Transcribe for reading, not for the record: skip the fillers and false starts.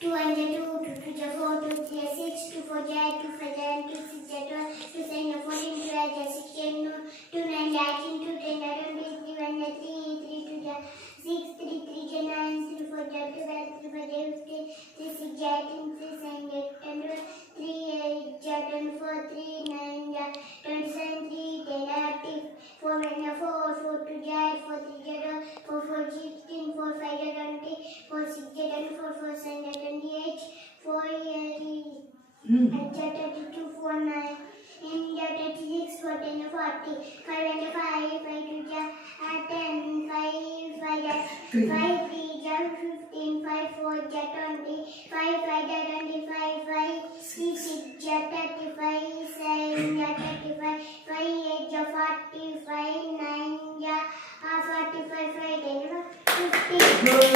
2 and 2, 2 to the 4, 2 3 6, 2 4 8, 2 5 7, 2 6 12, 2 7 14, 12 16, 2 9 18, 2 10 23, 1 3 to the 6, 3 3 9, 3 4 12, 3 5 15, 3 6 18, 3 7 8, 3 8 24, 3 9 27, 3 10 4 1 4, 4 2 8, 4 3 4 4 16, 4 5 20, 4 6 4 4 7 28, 4 32, 4 9, 36, 4 10 40, 5 and 5, 5 2 10, 5 5 5 3 15, 5 4 20, 5 5 25, 5 6 35, 7 35, 5 8 40, 5 9 45, 5 10 50.